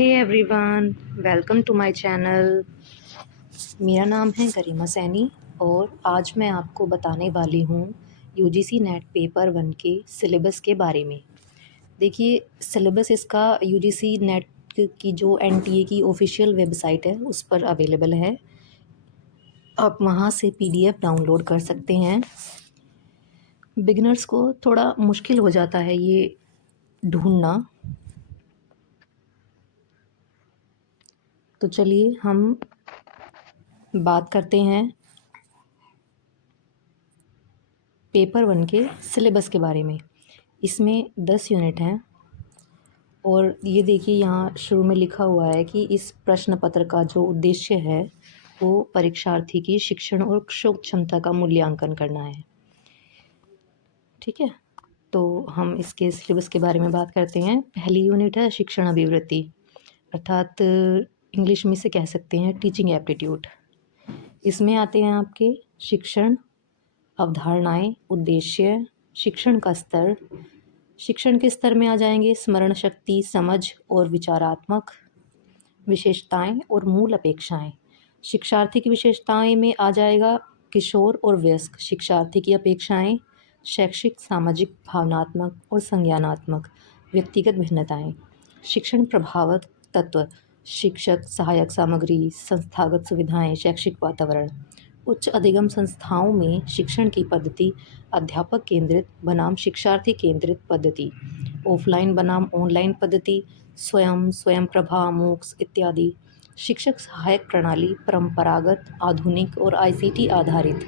Hey everyone, welcome to my channel. मेरा नाम है गरिमा सैनी और आज मैं आपको बताने वाली हूँ यूजीसी नेट पेपर 1 के सिलेबस के बारे में। देखिए, सिलेबस इसका यूजीसी नेट की जो एनटीए की ऑफिशियल वेबसाइट है उस पर अवेलेबल है। आप वहाँ से पीडीएफ डाउनलोड कर सकते हैं। बिगिनर्स को थोड़ा मुश्किल हो जाता है ये ढूंढना। तो चलिए हम बात करते हैं पेपर 1 के सिलेबस के बारे में। इसमें 10 यूनिट हैं और ये देखिए यहाँ शुरू में लिखा हुआ है कि इस प्रश्न पत्र का जो उद्देश्य है वो परीक्षार्थी की शिक्षण और शोध क्षमता का मूल्यांकन करना है। ठीक है, तो हम इसके सिलेबस के बारे में बात करते हैं। पहली यूनिट है शिक्षण अभिवृत्ति, अर्थात इंग्लिश में से कह सकते हैं टीचिंग एप्टीट्यूड। इसमें आते हैं आपके शिक्षण, अवधारणाएं, उद्देश्य, शिक्षण का स्तर। शिक्षण के स्तर में आ जाएंगे स्मरण शक्ति, समझ और विचारात्मक विशेषताएं और मूल अपेक्षाएं। शिक्षार्थी की विशेषताएं में आ जाएगा किशोर और वयस्क शिक्षार्थी की अपेक्षाएं, शैक्षिक, सामाजिक, भावनात्मक और संज्ञानात्मक व्यक्तिगत भिन्नताएं। शिक्षण प्रभावक तत्व, शिक्षक, सहायक सामग्री, संस्थागत सुविधाएं, शैक्षिक वातावरण। उच्च अधिगम संस्थाओं में शिक्षण की पद्धति अध्यापक केंद्रित बनाम शिक्षार्थी केंद्रित पद्धति, ऑफलाइन बनाम ऑनलाइन पद्धति, स्वयं प्रभा, मूक्स इत्यादि। शिक्षक सहायक प्रणाली परंपरागत, आधुनिक और आईसीटी आधारित।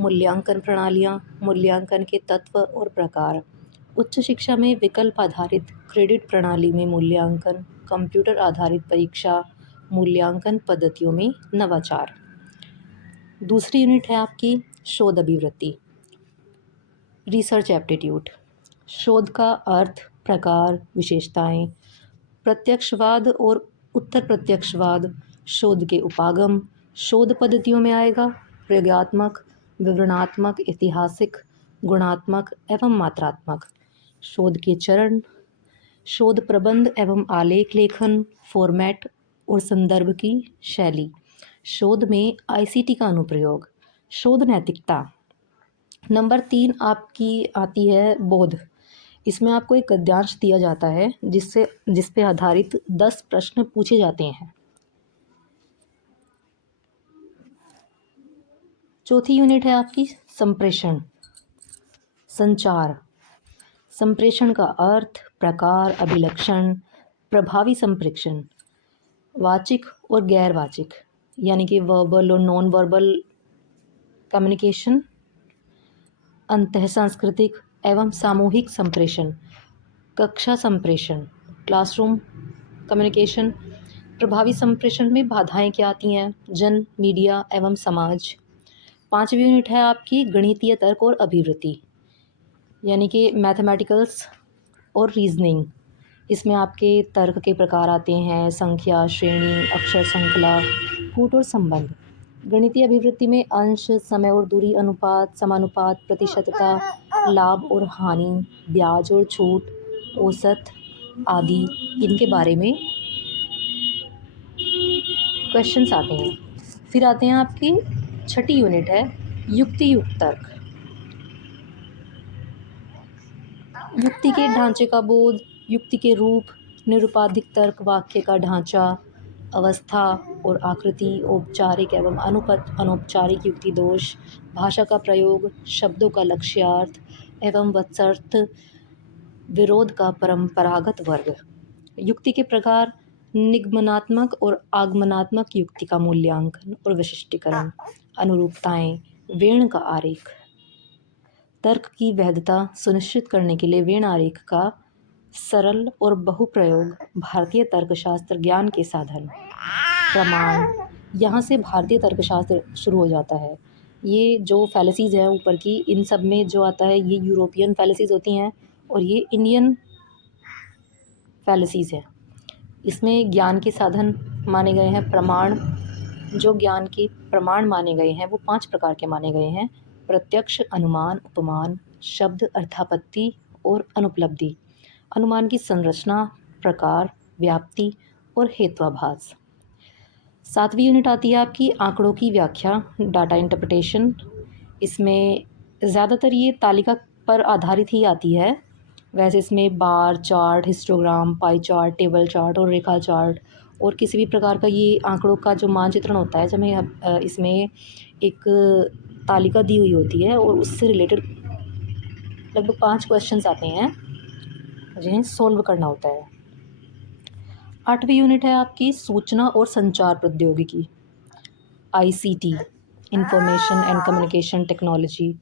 मूल्यांकन प्रणालियाँ, मूल्यांकन के तत्व और प्रकार। उच्च शिक्षा में विकल्प आधारित क्रेडिट प्रणाली में मूल्यांकन, कंप्यूटर आधारित परीक्षा, मूल्यांकन पद्धतियों में नवाचार। दूसरी यूनिट है आपकी शोध अभिवृत्ति, रिसर्च एप्टीट्यूड। शोध का अर्थ, प्रकार, विशेषताएं, प्रत्यक्षवाद और उत्तर प्रत्यक्षवाद, शोध के उपागम। शोध पद्धतियों में आएगा प्रयोगात्मक, विवरणात्मक, ऐतिहासिक, गुणात्मक एवं मात्रात्मक। शोध के चरण, शोध प्रबंध एवं आलेख लेखन, फॉर्मेट और संदर्भ की शैली। शोध में आईसीटी का अनुप्रयोग। शोध नैतिकता। नंबर 3 आपकी आती है बोध। इसमें आपको एक गद्यांश दिया जाता है जिस पे आधारित 10 प्रश्न पूछे जाते हैं। चौथी यूनिट है आपकी संप्रेषण, संचार। संप्रेषण का अर्थ, प्रकार, अभिलक्षण, प्रभावी संप्रेषण, वाचिक और गैर वाचिक यानी कि वर्बल और नॉन वर्बल कम्युनिकेशन, अंतः सांस्कृतिक एवं सामूहिक संप्रेषण, कक्षा संप्रेषण, क्लासरूम कम्युनिकेशन। प्रभावी संप्रेषण में बाधाएं क्या आती हैं, जन, मीडिया एवं समाज। 5वीं यूनिट है आपकी गणितीय तर्क और अभिवृत्ति यानी कि मैथमेटिकल्स और रीजनिंग। इसमें आपके तर्क के प्रकार आते हैं संख्या, श्रेणी, अक्षर श्रृंखला, कूट और संबंध। गणितीय अभिवृत्ति में अंश, समय और दूरी, अनुपात, समानुपात, प्रतिशतता, लाभ और हानि, ब्याज और छूट, औसत आदि इनके बारे में क्वेश्चंस आते हैं। फिर आते हैं आपकी छठी यूनिट है युक्ति युक्त तर्क। युक्ति के ढांचे का बोध, युक्ति के रूप, निरुपाधिक तर्क, वाक्य का ढांचा, अवस्था और आकृति, औपचारिक एवं अनौपचारिक युक्ति दोष, भाषा का प्रयोग, शब्दों का लक्ष्यार्थ एवं वत्सर्थ, विरोध का परंपरागत वर्ग। युक्ति के प्रकार, निगमनात्मक और आगमनात्मक युक्ति का मूल्यांकन और विशिष्टीकरण, अनुरूपताएं, वेण का आरेख। तर्क की वैधता सुनिश्चित करने के लिए वेण आरेख का सरल और बहुप्रयोग भारतीय तर्कशास्त्र ज्ञान के साधन। प्रमाण, यहाँ से भारतीय तर्कशास्त्र शुरू हो जाता है। ये जो फैलेसीज़ हैं ऊपर की, इन सब में जो आता है ये यूरोपियन फैलेसीज़ होती हैं और ये इंडियन फैलेसीज़ हैं। इसमें ज्ञान के साधन माने गए हैं प्रमाण। जो ज्ञान के प्रमाण माने गए हैं वो 5 प्रकार के माने गए हैं: प्रत्यक्ष, अनुमान, उपमान, शब्द, अर्थापत्ति और अनुपलब्धि। अनुमान की संरचना, प्रकार, व्याप्ति, और हेत्वाभास। 7वीं यूनिट आती है आपकी आंकड़ों की व्याख्या, डाटा इंटरप्रिटेशन। इसमें ज़्यादातर ये तालिका पर आधारित ही आती है। वैसे इसमें bar chart, histogram, pie chart, table chart और रेखा चार्ट और किसी भी प्रकार का ये आंकड़ों का जो मानचित्रण होता है, जब हमें इसमें एक तालिका दी हुई होती है और उससे रिलेटेड लगभग 5 क्वेश्चंस आते हैं जिन्हें सॉल्व करना होता है। 8वीं यूनिट है आपकी सूचना और संचार प्रौद्योगिकी, ICT, information and communication technology.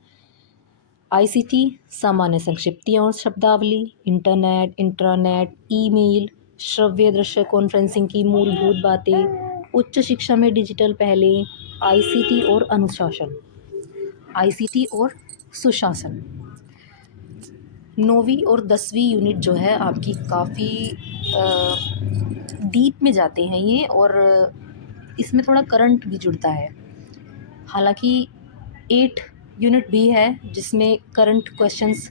ICT सामान्य संक्षिप्तियाँ और शब्दावली, इंटरनेट, इंट्रानेट, ईमेल, श्रव्य दृश्य कॉन्फ्रेंसिंग की मूलभूत बातें, उच्च शिक्षा में डिजिटल पहलें, ICT और अनुशासन, ICT और सुशासन। 9वीं और 10वीं यूनिट जो है आपकी काफ़ी डीप में जाते हैं ये, और इसमें थोड़ा करंट भी जुड़ता है। हालांकि 8 यूनिट भी है जिसमें करंट क्वेश्चंस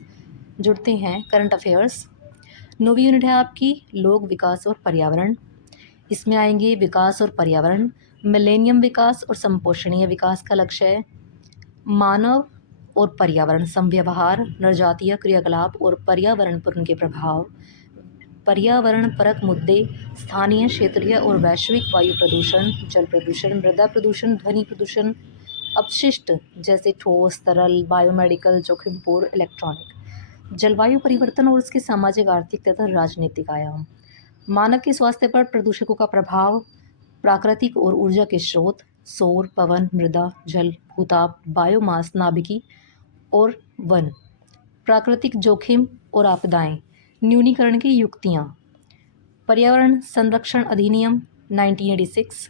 जुड़ते हैं, करंट अफेयर्स। 9वीं यूनिट है आपकी लोक विकास और पर्यावरण। इसमें आएंगे विकास और पर्यावरण, मिलेनियम विकास और संपोषणीय विकास का लक्ष्य है, मानव और पर्यावरण समव्यवहार, नरजातीय क्रियाकलाप और पर्यावरण पर उनके प्रभाव, पर्यावरण परक मुद्दे, स्थानीय, क्षेत्रीय और वैश्विक वायु प्रदूषण, जल प्रदूषण, मृदा प्रदूषण, ध्वनि प्रदूषण, अपशिष्ट जैसे ठोस, तरल, बायोमेडिकल, जोखिमपूर्ण, इलेक्ट्रॉनिक, जलवायु परिवर्तन और उसके सामाजिक, आर्थिक तथा राजनीतिक आयाम, मानव के स्वास्थ्य पर प्रदूषकों का प्रभाव, प्राकृतिक और ऊर्जा के स्रोत, सौर, पवन, मृदा, जल, भूताप, बायोमास, नाभिकी और वन, प्राकृतिक जोखिम और आपदाएं, न्यूनीकरण की युक्तियाँ, पर्यावरण संरक्षण अधिनियम 1986,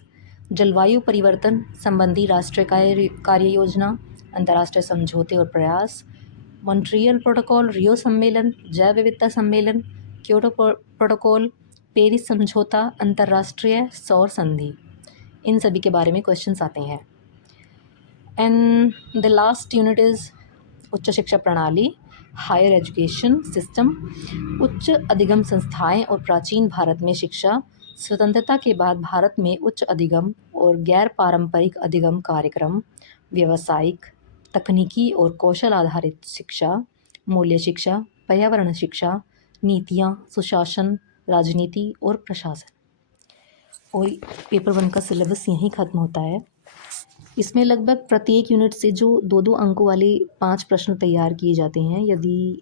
जलवायु परिवर्तन संबंधी राष्ट्रीय कार्य योजना, अंतर्राष्ट्रीय समझौते और प्रयास, मॉन्ट्रियल प्रोटोकॉल, रियो सम्मेलन, जैव विविधता सम्मेलन, क्योटो प्रोटोकॉल, पेरिस समझौता, अंतर्राष्ट्रीय सौर संधि, इन सभी के बारे में क्वेश्चंस आते हैं। And the last unit is उच्च शिक्षा प्रणाली, हायर एजुकेशन सिस्टम, उच्च अधिगम संस्थाएं और प्राचीन भारत में शिक्षा। स्वतंत्रता के बाद भारत में उच्च अधिगम और गैर पारंपरिक अधिगम कार्यक्रम, व्यावसायिक, तकनीकी और कौशल आधारित शिक्षा, मूल्य शिक्षा, पर्यावरण शिक्षा, नीतियाँ, सुशासन, राजनीति और प्रशासन। और पेपर 1 का सिलेबस यहीं ख़त्म होता है। इसमें लगभग प्रत्येक यूनिट से जो 2-2 अंकों वाले 5 प्रश्न तैयार किए जाते हैं। यदि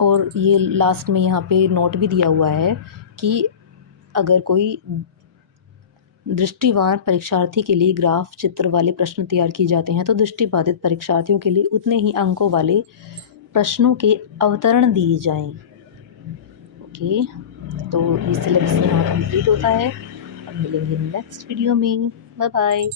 और ये लास्ट में यहाँ पे नोट भी दिया हुआ है कि अगर कोई दृष्टिवान परीक्षार्थी के लिए ग्राफ चित्र वाले प्रश्न तैयार किए जाते हैं तो दृष्टिबाधित परीक्षार्थियों के लिए उतने ही अंकों वाले प्रश्नों के अवतरण दिए जाएं। ओके, तो ये सिलेबस यहाँ कंप्लीट होता है। अब मिलेंगे नेक्स्ट वीडियो में। Bye bye.